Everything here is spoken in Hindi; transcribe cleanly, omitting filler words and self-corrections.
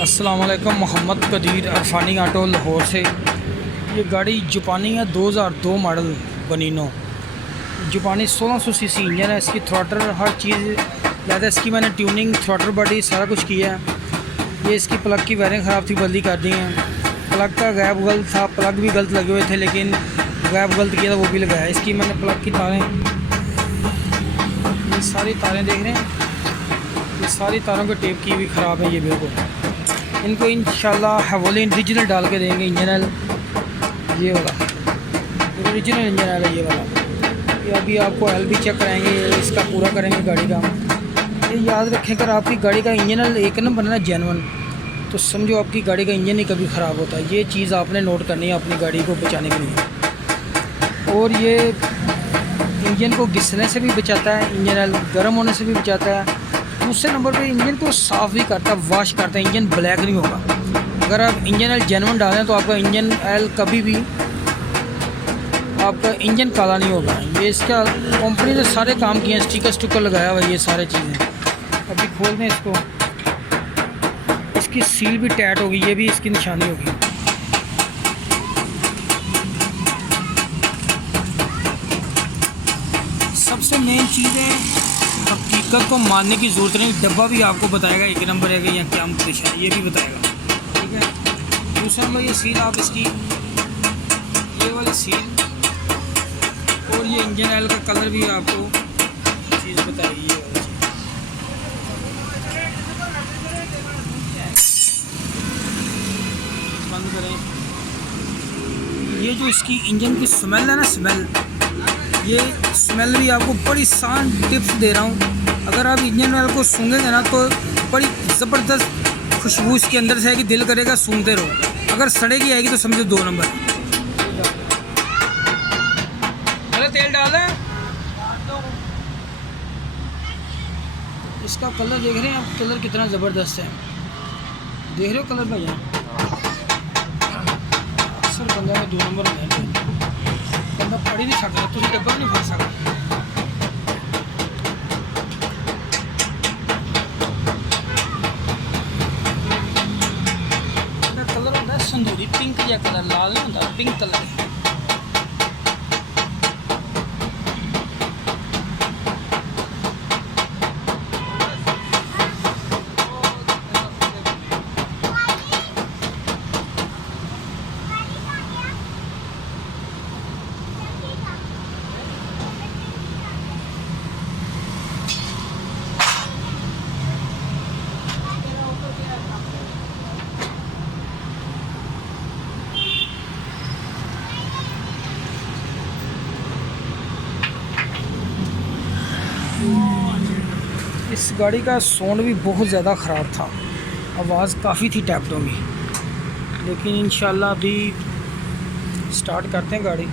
अस्सलाम वालेकुम। मोहम्मद कदीर अरफानी ऑटो लाहौर से। ये गाड़ी जापानी है, 2002 मॉडल बनीनो। जापानी 1600 सीसी इंजन है। इसकी थ्रॉटल हर चीज़ ज़्यादा, इसकी मैंने ट्यूनिंग, थ्रॉटल बॉडी सारा कुछ किया है। ये इसकी प्लग की वायरिंग ख़राब थी, बदली कर दी है। प्लग का गैप गलत था, प्लग भी गलत लगे हुए थे, लेकिन गैप गलत किया था वो भी लगाया। इसकी मैंने प्लग की तारें, ये सारी तारें देख रहे हैं, ये सारी तारों के टेप की भी ख़राब है। ये बिल्कुल इनको इंशाल्लाह हवाले ओरिजिनल डाल के देंगे। इंजन ऑयल ये वाला ओरिजिनल इंजन ऑयल है ये वाला। ये अभी आपको ऑयल भी चेक कराएंगे, इसका पूरा करेंगे गाड़ी का। ये याद रखें, अगर आपकी गाड़ी का इंजन ऑयल एक नंबर बनना जेन्युइन, तो समझो आपकी गाड़ी का इंजन ही कभी ख़राब होता है। ये चीज़ आपने नोट करनी है अपनी गाड़ी को बचाने के लिए। और ये इंजन को घिसने से भी बचाता है, इंजन ऑयल गर्म होने से भी बचाता है। दूसरे नंबर पे इंजन को साफ़ भी करता है, वॉश करता है, इंजन ब्लैक नहीं होगा। अगर आप इंजन ऑयल जेन्युइन डालें तो आपका इंजन ऑयल कभी भी आपका इंजन काला नहीं होगा। ये इसका कंपनी ने सारे काम किए हैं, स्टिकर स्टिकर लगाया हुआ है, ये सारे चीज़ें। अभी खोल दें इसको, इसकी सील भी टाइट होगी, ये भी इसकी निशानी होगी। सबसे मेन चीज़ है, हकीकत को मानने की ज़रूरत नहीं। डब्बा भी आपको बताएगा एक नंबर है कि या क्या कुछ है, ये भी बताएगा, ठीक है। दूसरा नंबर ये सील, आप इसकी ये वाली सील और ये इंजन ऑयल का कलर भी आपको चीज़ बताएगी। ये वाली चीज़ बंद करें। ये जो इसकी इंजन की स्मेल है ना, स्मेल, ये स्मेल भी आपको बड़ी सान टिप्स दे रहा हूँ। अगर आप इंजन ऑयल को सूंघेंगे ना, तो बड़ी ज़बरदस्त खुशबू इसके अंदर से है कि दिल करेगा सूंघते रहो। अगर सड़ेगी आएगी तो समझो 2 नंबर। अरे तेल डाल दें। इसका कलर देख रहे हैं आप, कलर कितना ज़बरदस्त है, देख रहे हो कलर भैया। अक्सर बंदा में 2 नंबर में बंदा पढ़ ही नहीं सकता, तो डब्बा नहीं भर सकता। कलर होता है संदूरी पिंक या कलर, लाल नहीं होता, पिंक कलर है। इस गाड़ी का साउंड भी बहुत ज़्यादा ख़राब था, आवाज़ काफ़ी थी टैप्टों की, लेकिन इंशाल्लाह अभी स्टार्ट करते हैं गाड़ी।